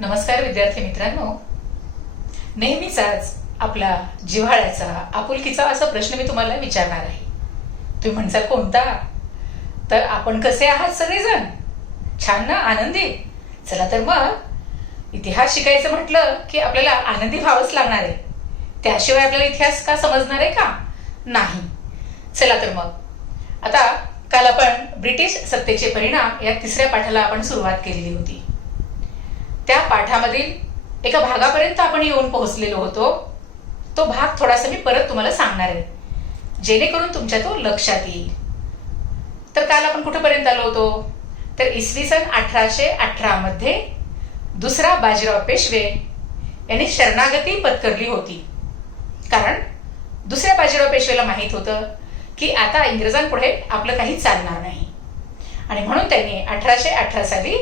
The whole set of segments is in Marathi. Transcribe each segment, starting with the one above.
नमस्कार विद्यार्थी मित्रांनो, नेहमीचाच आपला जिव्हाळ्याचा आपुलकीचा असा प्रश्न मी तुम्हाला विचारणार आहे. तुम्ही म्हणसाल कोणता? तर आपण कसे आहात सगळेजण? छान ना? आनंदी? चला तर मग इतिहास शिकायचं म्हटलं की आपल्याला आनंदी व्हावंच लागणार आहे. त्याशिवाय आपल्याला इतिहास का समजणार आहे का? नाही. चला तर मग आता काल आपण ब्रिटिश सत्तेचे परिणाम या तिसऱ्या पाठाला आपण सुरुवात केलेली होती. त्या पाठामधील एका भागापर्यंत आपण येऊन पोहोचलेलो होतो. तो भाग थोडासा मी परत तुम्हाला सांगणार आहे जेणेकरून तुमच्या तो लक्षात येईल. तर काल आपण कुठेपर्यंत आलो होतो? तर इसवी सन 1818 मध्ये दुसरा बाजीराव पेशवे यांनी शरणागती पत्करली होती. कारण दुसऱ्या बाजीराव पेशवेला माहित होतं की आता इंग्रजांपुढे आपलं काही चालणार नाही आणि म्हणून त्यांनी 1818 साली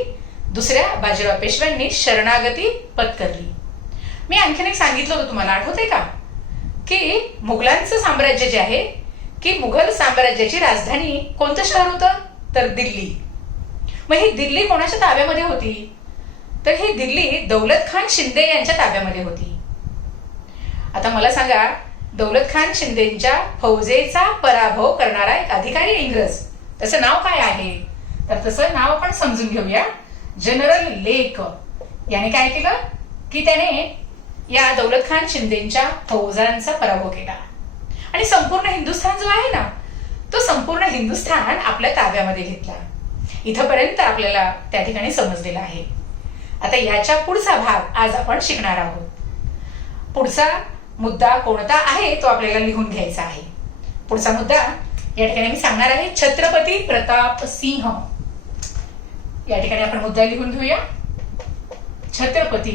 दुसऱ्या बाजीराव पेशव्यांनी शरणागती पत्करली. मी आणखीन एक सांगितलं होतं तुम्हाला, आठवतंय का? की मुघलांचं साम्राज्य जे आहे की मुघल साम्राज्याची राजधानी कोणतं शहर होतं? तर दिल्ली. मग ही दिल्ली कोणाच्या ताब्यामध्ये होती? तर ही दिल्ली दौलत खान शिंदे यांच्या ताब्यामध्ये होती. आता मला सांगा, दौलत खान शिंदेच्या फौजेचा पराभव करणारा एक अधिकारी इंग्रज, त्याचं नाव काय आहे? तर तसं नाव आपण समजून घेऊया. जनरल लेक याने काय केलं की त्याने या दौलत खान शिंदेच्या फौजांचा पराभव केला आणि संपूर्ण हिंदुस्थान जो आहे ना, तो संपूर्ण हिंदुस्थान आपल्या ताब्यामध्ये घेतला. इथपर्यंत आपल्याला त्या ठिकाणी समजलेला आहे. आता याच्या पुढचा भाग आज आपण शिकणार आहोत. पुढचा मुद्दा कोणता आहे तो आपल्याला लिहून घ्यायचा आहे. पुढचा मुद्दा या ठिकाणी मी सांगणार आहे छत्रपती प्रताप सिंह. या ठिकाणी आपण मुद्दा लिहून घेऊया, छत्रपती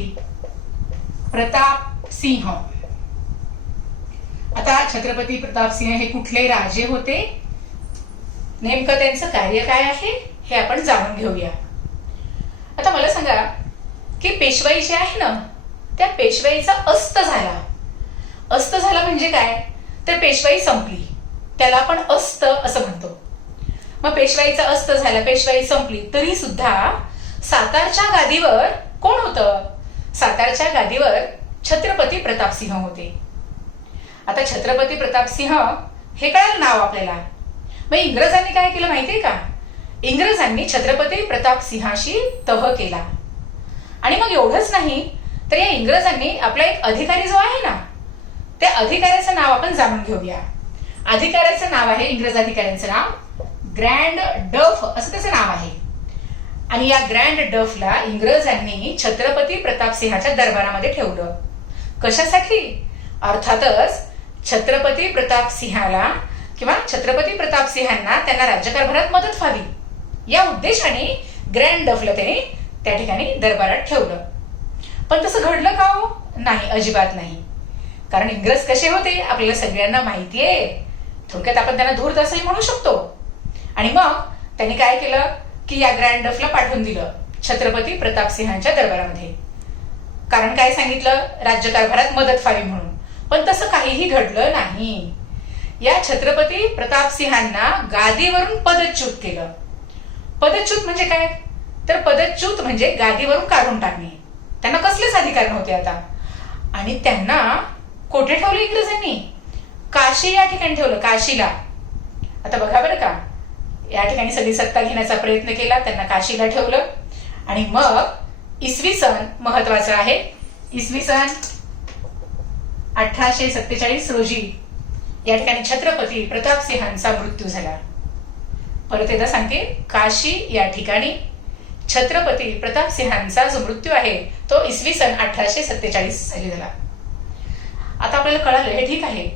प्रताप सिंह. आता छत्रपती प्रताप सिंह हे कुठले राजे होते, नेमकं त्यांचं कार्य काय आहे हे आपण जाणून घेऊया. आता मला सांगा की पेशवाई जी आहे ना, त्या पेशवाईचा अस्त झाला. अस्त झाला म्हणजे काय? तर पेशवाई संपली, त्याला आपण अस्त असं म्हणतो. मग पेशवाईचा अस्त झाला, पेशवाई संपली, तरी सुद्धा सातारच्या गादीवर कोण होतं? सातारच्या गादीवर छत्रपती प्रताप सिंह होते. आता छत्रपती प्रताप सिंह हे कळलं नाव आपल्याला. मग इंग्रजांनी काय केलं माहितीये का? इंग्रजांनी छत्रपती प्रताप सिंहाशी तह केला. आणि मग एवढंच नाही तर या इंग्रजांनी आपला एक अधिकारी जो आहे ना, त्या अधिकाऱ्याचं नाव आपण जाणून घेऊया. अधिकाऱ्याचं नाव आहे, इंग्रज अधिकाऱ्यांचं नाव ग्रँड डफ असं त्याचं नाव आहे. आणि या ग्रँड डफला इंग्रजांनी छत्रपती प्रताप सिंहाच्या दरबारामध्ये ठेवलं. कशासाठी? अर्थातच छत्रपती प्रताप सिंहाला किंवा छत्रपती प्रताप सिंहांना त्यांना राज्यकारभारात मदत व्हावी या उद्देशाने ग्रँड डफला त्यांनी त्या ठिकाणी दरबारात ठेवलं. पण तसं घडलं का हो? नाही, अजिबात नाही. कारण इंग्रज कसे होते आपल्याला सगळ्यांना माहिती आहे. थोडक्यात आपण त्यांना धूर्त असंही म्हणू शकतो. आणि मग त्यांनी काय केलं की या ग्रँड डफला पाठवून दिलं छत्रपती प्रताप सिंहांच्या दरबारामध्ये. कारण काय सांगितलं? राज्यकारभारात मदत व्हावी म्हणून. पण तसं काहीही घडलं नाही. या छत्रपती प्रताप सिंहांना गादीवरून पदच्युत केलं. पदच्युत म्हणजे काय? तर पदच्युत म्हणजे गादीवरून काढून टाकणे. त्यांना कसलेच अधिकार नव्हते आता. आणि त्यांना कोठे ठेवलं इंग्रजांनी? काशी या ठिकाणी ठेवलं, काशीला. आता बघा बरं का, या ठिकाणी सगळी सत्ता घेण्याचा प्रयत्न केला, त्यांना काशीला ठेवलं. आणि मग इसवी सन महत्वाचं आहे, इसवी सन 1847 रोजी या ठिकाणी छत्रपती प्रताप सिंहांचा मृत्यू झाला. परत एकदा सांगते, काशी या ठिकाणी छत्रपती प्रताप सिंहांचा जो मृत्यू आहे तो इसवी सन 1847 साली झाला. आता आपल्याला कळालं हे ठीक आहे,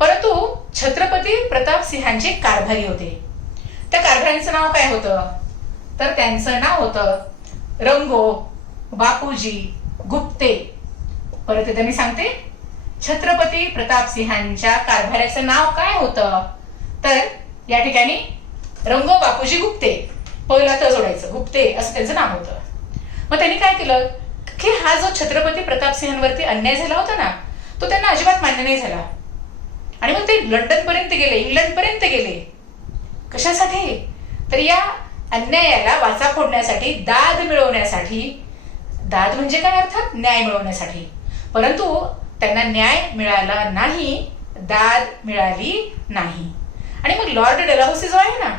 परंतु छत्रपती प्रताप सिंहांचे कारभारी होते. त्या कारभाऱ्यांचं नाव काय होतं? तर त्यांचं नाव होतं रंगो बापूजी गुप्ते. परत एकदा मी सांगते, छत्रपती प्रताप सिंहांच्या कारभाऱ्याचं नाव काय होतं? तर या ठिकाणी रंगो बापूजी गुप्ते, पहिला तर जोडायचं, गुप्ते असं त्यांचं नाव होतं. मग त्यांनी काय केलं की हा जो छत्रपती प्रताप सिंहांवरती अन्याय झाला होता ना, तो त्यांना अजिबात मान्य नाही झाला. आणि मग ते लंडन पर्यंत गेले, इंग्लंड पर्यंत गेले. कशासाठी? तर या अन्यायाला वाचा फोडण्यासाठी, दाद मिळवण्यासाठी दाद म्हणजे काय अर्थात न्याय मिळवण्यासाठी, परंतु त्यांना न्याय मिळाला नाही, दाद मिळाली नाही. आणि मग लॉर्ड डलहौसी जो आहे ना,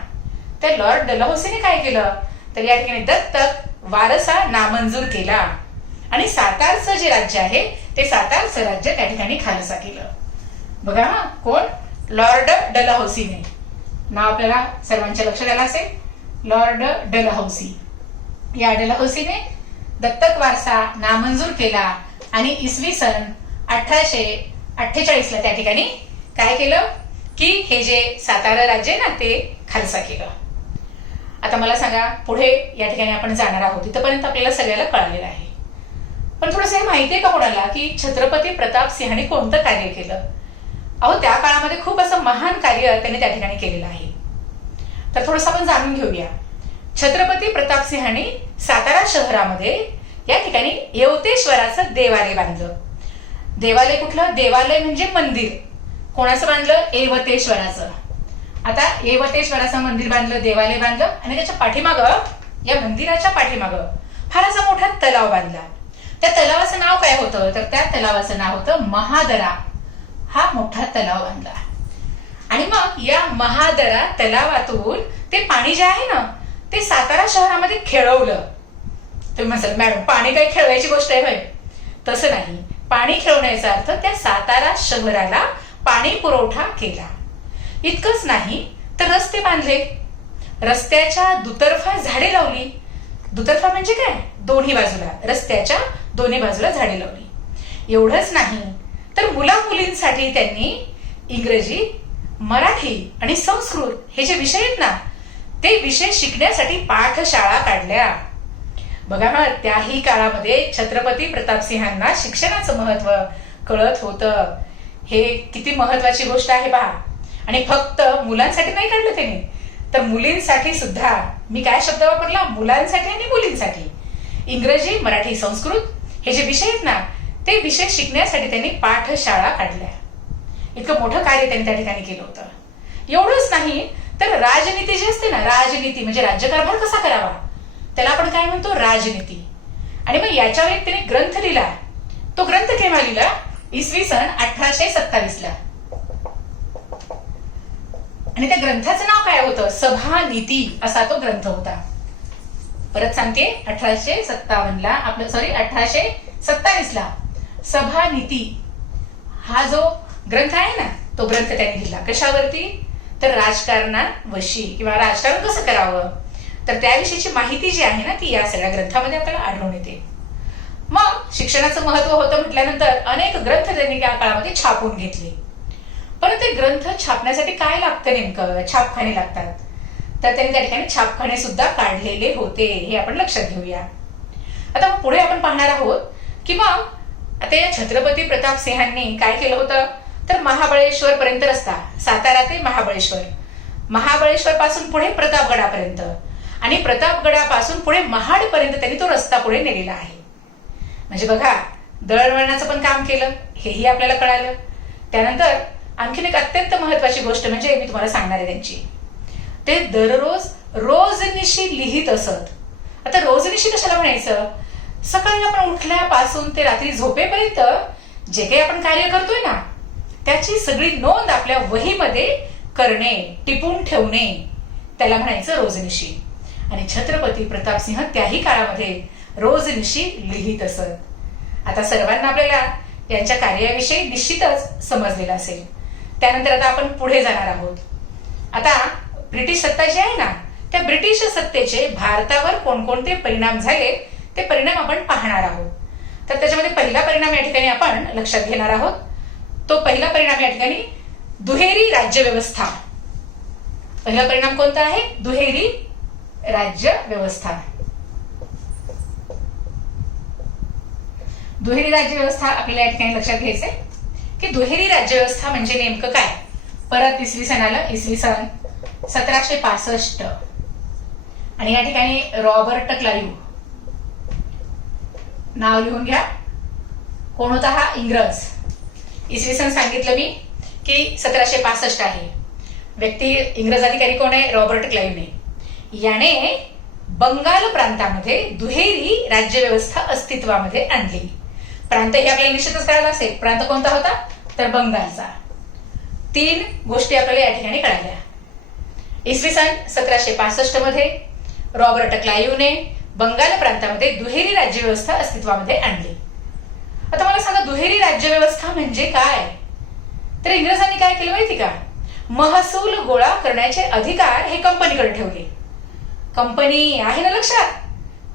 त्या लॉर्ड डलहौसीने काय केलं तर या ठिकाणी दत्तक वारसा नामंजूर केला आणि सातारचं जे राज्य आहे ते सातारचं राज्य त्या ठिकाणी खालसा केलं. बघा हा, कोण? लॉर्ड डलहौसीने. नाव आपल्याला सर्वांच्या लक्षात आलं असेल, लॉर्ड डलहौसी. या डलहौसीने दत्तक वारसा नामंजूर केला आणि इसवी सन 1848 ला त्या ठिकाणी काय केलं की हे जे सातारा राज्य आहे ना ते खालसा केलं. आता मला सांगा, पुढे या ठिकाणी आपण जाणार आहोत, इथपर्यंत आपल्याला सगळ्याला कळालेलं आहे. पण थोडंसं हे माहिती आहे का कोणाला की छत्रपती प्रताप सिंहाने कोणतं कार्य केलं? अहो, त्या काळामध्ये खूप असं महान कार्य त्यांनी त्या ठिकाणी केलेलं आहे. तर थोडंसं आपण जाणून घेऊया. छत्रपती प्रताप सिंहाने सातारा शहरामध्ये या ठिकाणी येवतेश्वराचं देवालय बांधलं. देवालय कुठलं? देवालय म्हणजे मंदिर. कोणाचं बांधलं? येवतेश्वराचं. आता येवतेश्वराचं मंदिर बांधलं, देवालय बांधलं आणि त्याच्या पाठीमागं, या मंदिराच्या पाठीमागं फार असा मोठा तलाव बांधला. त्या तलावाचं नाव काय होतं तर त्या तलावाचं नाव होतं महादरा. हा मोठा तलाव बांधला आणि मग या महादरा तलावातून ते पाणी जे आहे ना ते सातारा शहरामध्ये खेळवलं. तुम्ही म्हणसाल मॅडम, पाणी काही खेळवायची गोष्ट आहे होय? तसं नाही. पाणी खेळवण्याचा अर्थ त्या सातारा शहराला पाणी पुरवठा केला. इतकंच नाही तर रस्ते बांधले, रस्त्याच्या दुतर्फा झाडे लावली. दुतर्फा म्हणजे काय? दोन्ही बाजूला, रस्त्याच्या दोन्ही बाजूला झाडे लावली. एवढंच नाही तर मुला मुलींसाठी त्यांनी इंग्रजी, मराठी आणि संस्कृत हे जे विषय आहेत ना ते विषय शिकण्यासाठी पाठशाळा काढल्या. बघा ना, त्याही काळामध्ये छत्रपती प्रताप सिंहांना शिक्षणाचं महत्व कळत होतं. हे किती महत्वाची गोष्ट आहे पहा. आणि फक्त मुलांसाठी नाही काढलं त्यांनी, तर मुलींसाठी सुद्धा. मी काय शब्द वापरला? मुलांसाठी आणि मुलींसाठी. इंग्रजी, मराठी, संस्कृत हे जे विषय आहेत ना ते विषय शिकण्यासाठी त्यांनी पाठशाळा काढल्या. इतकं मोठं कार्य त्यांनी त्या ठिकाणी केलं होतं. एवढंच नाही तर राजनीती जी असते ना, राजनीती म्हणजे राज्यकारभार कसा करावा त्याला आपण काय म्हणतो? राजनीती. आणि मग याच्यावर एक त्यांनी ग्रंथ लिहिला. तो ग्रंथ केव्हा लिहिला? इसवी सन 1827 ला. आणि त्या ग्रंथाचं नाव काय होतं? सभानीती असा तो ग्रंथ होता. परत सांगते, 1857 ला आपलं 1827 ला सभानीती हा जो ग्रंथ आहे ना तो ग्रंथ त्यांनी लिहिला. कशावरती? तर राजकारणावशी किंवा राजकारण कसं करावं तर त्याविषयीची माहिती जी आहे ना ती या सगळ्या ग्रंथामध्ये आपल्याला आढळून येते. मग शिक्षणाचं महत्व होतं म्हटल्यानंतर अनेक ग्रंथ त्यांनी त्या काळामध्ये छापून घेतले. पण ते ग्रंथ छापण्यासाठी काय लागतं नेमकं? छापखाने लागतात. तर त्यांनी त्या ठिकाणी छापखाने सुद्धा काढलेले होते, हे आपण लक्षात घेऊया. आता पुढे आपण पाहणार आहोत की मग आता या छत्रपती प्रताप सिंहांनी काय केलं होतं तर महाबळेश्वर पर्यंत रस्ता, सातारा ते महाबळेश्वर, महाबळेश्वर पासून पुढे प्रतापगडापर्यंत आणि प्रतापगडापासून पुढे महाड पर्यंत त्यांनी तो रस्ता पुढे नेलेला आहे. म्हणजे बघा, दळणवळणाचं पण काम केलं, हेही आपल्याला कळालं. त्यानंतर आणखीन एक अत्यंत महत्वाची गोष्ट म्हणजे मी तुम्हाला सांगणार आहे त्यांची. ते दररोज रोजनिशी लिहित असत. आता रोजनिशी कशाला म्हणायचं? सकाळी आपण उठल्यापासून ते रात्री झोपेपर्यंत जे काही आपण कार्य करतोय ना त्याची सगळी नोंद आपल्या वहीमध्ये करणे, टिपून ठेवणे, त्याला म्हणायचं रोजनिशी. आणि छत्रपती प्रताप सिंह त्याही काळामध्ये रोजनिशी लिहित असत. आता सर्वांना आपल्याला यांच्या कार्याविषयी निश्चितच समजलेलं असेल. त्यानंतर आता आपण पुढे जाणार आहोत. आता ब्रिटिश सत्ता जी आहे ना त्या ब्रिटिश सत्तेचे भारतावर कोणकोणते परिणाम झाले ते परिणाम आपण पाहणार आहोत. तर त्याच्यामध्ये पहिला परिणाम या ठिकाणी आपण लक्षात घेणार आहोत. तो पहिला परिणाम या ठिकाणी दुहेरी राज्य व्यवस्था. पहिला परिणाम कोणता आहे? दुहेरी राज्य व्यवस्था. दुहेरी राज्य व्यवस्था आपल्याला या ठिकाणी लक्षात घ्यायचंय की दुहेरी राज्य व्यवस्था म्हणजे नेमकं काय. परत इसवी सन आलं, इसवी सन 1765 आणि या ठिकाणी रॉबर्ट क्लाइव्ह नाव लिहून घ्या. कोण होता हा? इंग्रज. इसवी सन सांगितलं मी की 1765 आहे. व्यक्ती इंग्रज अधिकारी कोण आहे? रॉबर्ट क्लाइव्हने. याने बंगाल प्रांतामध्ये दुहेरी राज्यव्यवस्था अस्तित्वामध्ये आणली. प्रांत हे आपल्याला निश्चितच कळाला असेल. प्रांत कोणता होता? तर बंगालचा. 3 गोष्टी आपल्याला या ठिकाणी कळाल्या. इसवी सन 1765 मध्ये रॉबर्ट क्लाईव्हने बंगाल प्रांतामध्ये दुहेरी राज्यव्यवस्था अस्तित्वामध्ये आणली. आता मला सांगा, दुहेरी राज्यव्यवस्था म्हणजे काय? तर इंग्रजांनी काय केलं माहिती का? महसूल गोळा करण्याचे अधिकार हे कंपनीकडे ठेवले. कंपनी आहे ना लक्षात?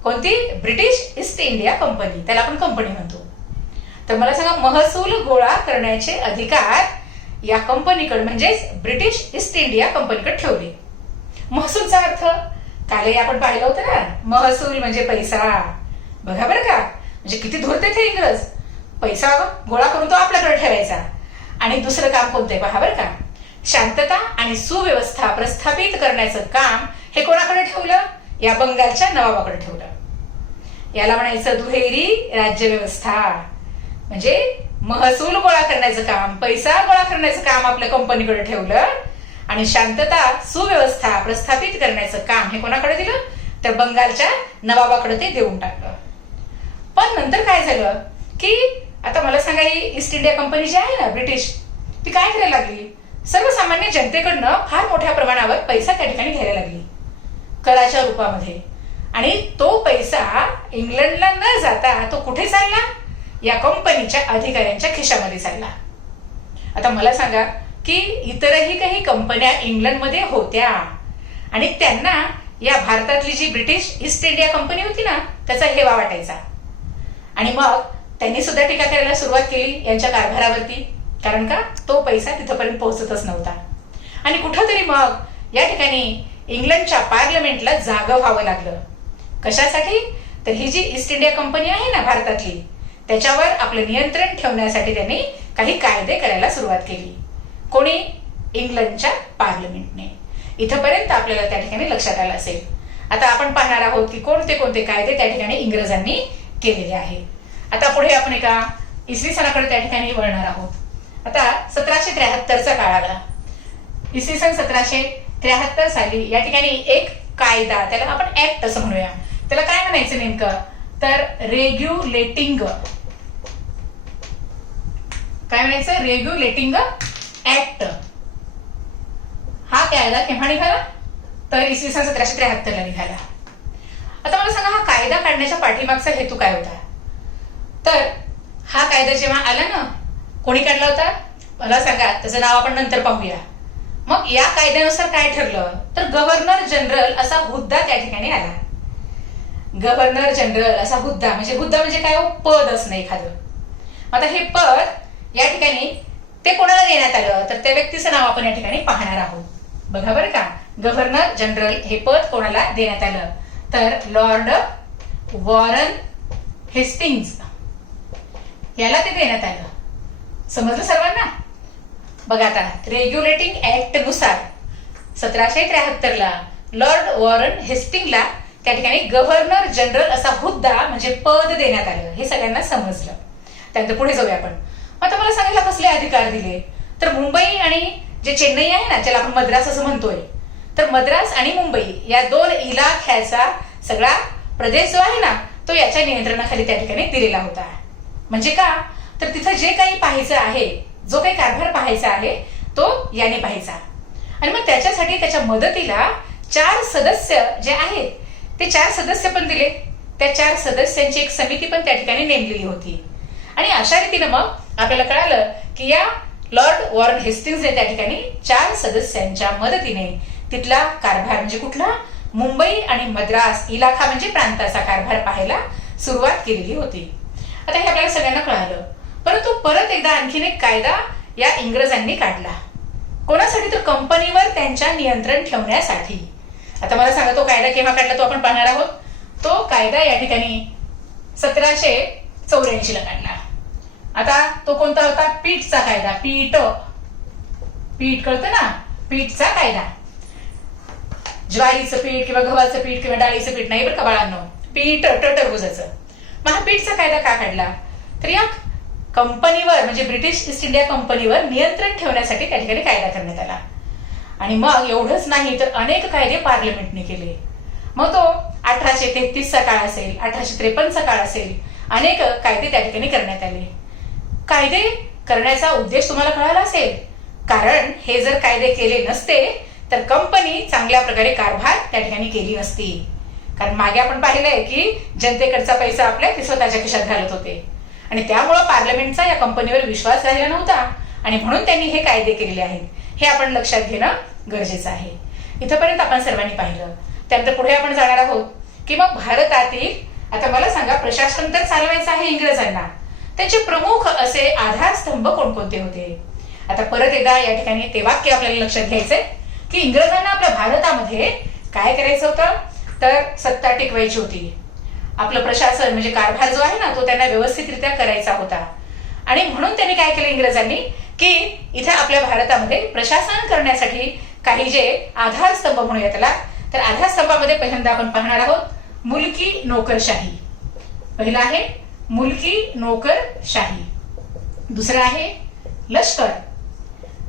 कोणती? British east India company. त्याला आपण कंपनी म्हणतो. तर मला सांगा, महसूल गोळा करण्याचे अधिकार या कंपनीकडे म्हणजेच ब्रिटिश ईस्ट इंडिया कंपनीकडे ठेवले. महसूलचा अर्थ कालही आपण पाहिलं होतं ना, महसूल म्हणजे पैसा. बघा बरं का, म्हणजे किती धुरते ते इंग्रज. पैसा गोळा करून तो आपल्याकडे ठेवायचा. आणि दुसरं काम कोणतंय पहा बरं का, शांतता आणि सुव्यवस्था प्रस्थापित करण्याचं काम हे कोणाकडे ठेवलं? या बंगालच्या नवाबाकडे ठेवलं. याला म्हणायचं दुहेरी राज्यव्यवस्था. म्हणजे महसूल गोळा करण्याचं काम, पैसा गोळा करण्याचं काम आपल्या कंपनीकडे ठेवलं आणि शांतता सुव्यवस्था प्रस्थापित करण्याचं काम हे कोणाकडे दिलं? तर बंगालच्या नवाबाकडे ते देऊन टाकलं. पण नंतर काय झालं की आता मला सांगा, ही ईस्ट इंडिया कंपनी जी आहे ना ब्रिटिश, ती काय करायला लागली? सर्वसामान्य जनतेकडनं फार मोठ्या प्रमाणावर पैसा त्या ठिकाणी घ्यायला लागली कराच्या रूपामध्ये. आणि तो पैसा इंग्लंडला न जाता तो कुठे चालला? या कंपनीच्या अधिकाऱ्यांच्या खिशामध्ये चालला. आता मला सांगा की इतरही काही कंपन्या इंग्लंडमध्ये होत्या आणि त्यांना या भारतातली जी ब्रिटिश ईस्ट इंडिया कंपनी होती ना त्याचा हेवा वाटायचा. आणि मग त्यांनी सुद्धा टीका करायला सुरुवात केली यांच्या कारभारावरती. कारण का? तो पैसा तिथपर्यंत पोहोचतच नव्हता. आणि कुठंतरी मग या ठिकाणी इंग्लंडच्या पार्लमेंटला जागं व्हावं लागलं. कशासाठी? तर ही जी ईस्ट इंडिया कंपनी आहे ना भारतातली, त्याच्यावर आपलं नियंत्रण ठेवण्यासाठी त्यांनी काही कायदे करायला सुरुवात केली. कोणी? इंग्लंडच्या पार्लमेंटने. इथपर्यंत आपल्याला त्या ठिकाणी लक्षात आलं असेल. आता आपण पाहणार आहोत की कोणते कोणते कायदे त्या ठिकाणी इंग्रजांनी केलेले आहेत. आता पुढे आपण एका इसवी सनाकडे त्या ठिकाणी वळणार आहोत. आता 1773चा काळ आला. इसवी सन 1773 साली या ठिकाणी एक कायदा, त्याला आपण ऍक्ट असं म्हणूया, त्याला काय म्हणायचं नेमकं? तर रेग्युलेटिंग, काय म्हणायचं? Regulating act. हा कायदा केव्हा निघाला? तर इसवी सन 1773 निघाला. आता मला सांगा, हा कायदा काढण्याच्या पाठीमागचा हेतू काय होता? तर हा कायदा जेव्हा आला ना, कोणी काढला होता? मला सांगा, त्याचं नाव आपण नंतर पाहूया. मग या कायद्यानुसार काय ठरलं? तर गव्हर्नर जनरल असा हुद्दा त्या ठिकाणी आला. गव्हर्नर जनरल असा हुद्दा म्हणजे काय? पद असणं एखादं. आता हे पद या ठिकाणी ते कोणाला देण्यात आलं? तर त्या व्यक्तीचं नाव आपण या ठिकाणी पाहणार आहोत. बघा बरं का, गव्हर्नर जनरल हे पद कोणाला देण्यात आलं? तर लॉर्ड वॉरन हेस्टिंग्ज याला ते देण्यात आलं. समजलं सर्वांना? बघा आता, रेग्युलेटिंग ऍक्ट नुसार 1773ला लॉर्ड वॉरन हेस्टिंगला त्या ठिकाणी गव्हर्नर जनरल असा हुद्दा म्हणजे पद देण्यात आलं. हे सगळ्यांना समजलं. त्यानंतर पुढे जाऊया आपण. आता मला सांगायला कसले अधिकार दिले? तर मुंबई आणि जे चेन्नई आहे ना, ज्याला आपण मद्रास असं म्हणतोय, तर मद्रास आणि मुंबई या 2 इलाख्याचा सगळा प्रदेश जो आहे ना, तो याच्या नियंत्रणाखाली त्या ठिकाणी दिलेला होता. म्हणजे का? तर तिथं जे काही पाहायचं आहे, जो काही कारभार पाहायचा आहे, तो याने पाहायचा. आणि मग त्याच्यासाठी त्याच्या मदतीला 4 सदस्य जे आहेत ते 4 सदस्य पण दिले. त्या 4 सदस्यांची एक समिती पण त्या ठिकाणी नेमलेली होती. आणि अशा रीतीनं मग आपल्याला कळालं की या लॉर्ड वॉरन हेस्टिंग्जने त्या ठिकाणी 4 सदस्यांच्या मदतीने तिथला कारभार म्हणजे कुठला? मुंबई आणि मद्रास इलाखा म्हणजे प्रांताचा कारभार पाहायला सुरुवात केलेली होती. आता हे आपल्याला सगळ्यांना कळालं. परंतु परत एकदा आणखीन एक कायदा या इंग्रजांनी काढला. कोणासाठी? तर कंपनीवर त्यांच्या नियंत्रण ठेवण्यासाठी. आता मला सांगा, तो कायदा केव्हा काढला तो आपण पाहणार आहोत. तो कायदा या ठिकाणी 1784 ला काढला. आता तो कोणता होता? पीठचा कायदा. पीठ कळतं ना, पीठचा कायदा. ज्वारीचं पीठ किंवा गव्हाचं पीठ किंवा डाळीचं पीठ नाही बरं का बाळांनो, पीठ टरबुजाचं. मग हा पीठचा कायदा का काढला? तर या कंपनीवर म्हणजे ब्रिटिश ईस्ट इंडिया कंपनीवर नियंत्रण ठेवण्यासाठी त्या ठिकाणी कायदा करण्यात आला. आणि मग एवढंच नाही तर अनेक कायदे पार्लमेंटने केले. मग तो 1833चा काळ असेल, 1853चा काळ असेल, अनेक कायदे त्या ठिकाणी करण्यात आले. कायदे करण्याचा उद्देश तुम्हाला कळाला असेल, कारण हे जर कायदे केले नसते तर कंपनी चांगल्या प्रकारे कारभार त्या ठिकाणी केली नसती. कारण मागे आपण पाहिलंय की जनतेकडचा पैसा आपल्या ते स्वतःच्या खिशात घालत होते आणि त्यामुळं पार्लमेंटचा या कंपनीवर विश्वास राहिला नव्हता आणि म्हणून त्यांनी हे कायदे केलेले आहेत. हे आपण लक्षात घेणं गरजेचं आहे. इथंपर्यंत आपण सर्वांनी पाहिलं. त्यानंतर पुढे आपण जाणार आहोत की मग भारतातील, आता मला सांगा, प्रशासन तर चालवायचं आहे इंग्रजांना, त्यांचे प्रमुख असे आधारस्तंभ कोणकोणते होते. आता परत एकदा या ठिकाणी ते वाक्य आपल्याला लक्षात घ्यायचंय की इंग्रजांना आपल्या भारतामध्ये काय करायचं होतं, तर सत्ता टिकवायची होती. आपलं प्रशासन म्हणजे कारभार जो आहे ना तो त्यांना व्यवस्थितरित्या करायचा होता आणि म्हणून त्यांनी काय केलं इंग्रजांनी की इथे आपल्या भारतामध्ये प्रशासन करण्यासाठी काही जे आधारस्तंभ म्हणूया त्याला, तर आधारस्तंभामध्ये पहिल्यांदा आपण पाहणार आहोत मुलकी नोकरशाही. पहिला आहे मुलकी नोकरशाही, दुसरा आहे लष्कर,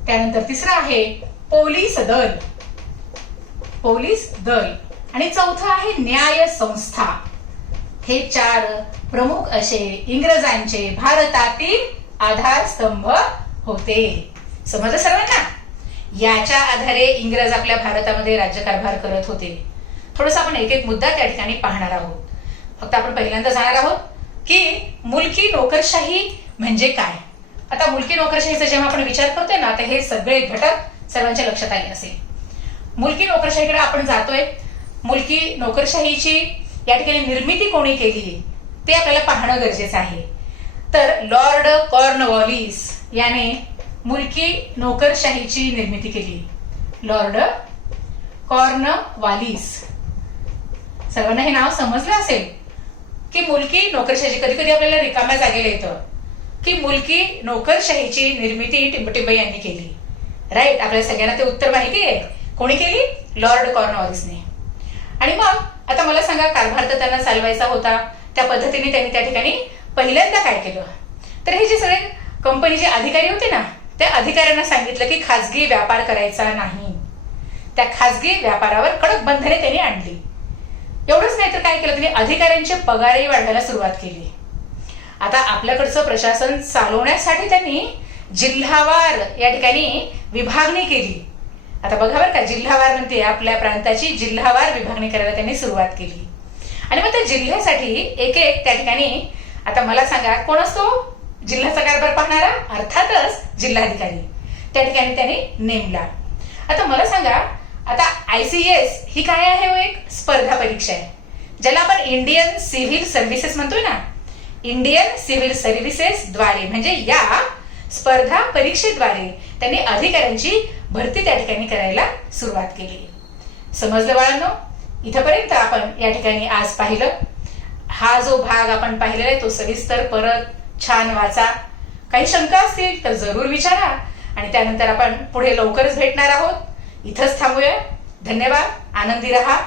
त्यानंतर तिसरा आहे पोलीस दल, पोलीस दल, आणि चौथा आहे न्याय संस्था. हे 4 प्रमुख असे इंग्रजांचे भारतातील आधारस्तंभ होते. समजलं सर्वांना? याच्या आधारे इंग्रज आपल्या भारतामध्ये राज्यकारभार करत होते. थोडंसं आपण एक एक मुद्दा त्या ठिकाणी पाहणार आहोत. फक्त आपण पहिल्यांदा जाणार आहोत की मुलकी नोकरशाही म्हणजे काय. आता मुलकी नोकरशाहीचा जेव्हा आपण विचार करतोय ना, तर हे सगळे घटक सर्वांच्या लक्षात आले असेल. मुलकी नोकरशाहीकडे आपण जातोय. मुलकी नोकरशाहीची या ठिकाणी निर्मिती कोणी केली ते आपल्याला पाहणं गरजेचं आहे. तर लॉर्ड कॉर्नवॉलिस याने मुलकी नोकरशाहीची निर्मिती केली. लॉर्ड कॉर्नवॉलिस, सर्वांना हे नाव समजलं असेल की मुलकी नोकरशाही, कधी कधी आपल्याला रिकाम्या जागेला येतं की मुलकी नोकरशाहीची निर्मिती टिंबटिंब यांनी केली. राईट, आपल्याला सगळ्यांना ते उत्तर माहिती आहे. कोणी केली? लॉर्ड कॉर्नवॉलिसने. आणि मग आता मला सांगा, कारभार तर त्यांना चालवायचा होता, त्या पद्धतीने त्यांनी त्या ठिकाणी पहिल्यांदा काय केलं, तर हे जे सगळे कंपनीचे अधिकारी होते ना, त्या अधिकाऱ्यांना सांगितलं की खासगी व्यापार करायचा नाही. त्या खासगी व्यापारावर कडक बंधने त्यांनी आणली. एवढंच नाही तर काय केलं, त्यांनी अधिकाऱ्यांचे पगारही वाढवायला सुरुवात केली. आता आपल्याकडचं प्रशासन चालवण्यासाठी त्यांनी जिल्हावार या ठिकाणी विभागणी केली. आता बघा बरं का, जिल्हावार म्हणते, आपल्या प्रांताची जिल्हावार विभागणी करायला त्यांनी सुरुवात केली. आणि मग त्या जिल्ह्यासाठी एक एक त्या ठिकाणी, आता मला सांगा कोण असतो जिल्ह्याचा कारभार पाहणारा? अर्थातच जिल्हाधिकारी त्या ठिकाणी त्यांनी नेमला. आता मला सांगा, आता ICS ही काय आहे? एक स्पर्धा परीक्षा आहे, ज्याला आपण इंडियन सिव्हिल सर्व्हिसेस म्हणतोय ना. इंडियन सिव्हिल सर्व्हिसेस द्वारे म्हणजे या स्पर्धा परीक्षेद्वारे त्यांनी अधिकाऱ्यांची भरती त्या ठिकाणी करायला सुरुवात केली. समजलं बाळांनो? इथपर्यंत आपण या ठिकाणी आज पाहिलं. हा जो भाग आपण पाहिलेला आहे तो सविस्तर परत छान वाचा. काही शंका असतील तर जरूर विचारा आणि त्यानंतर आपण पुढे लवकरच भेटणार आहोत. इथंच थांबूया. धन्यवाद. आनंदी रहा.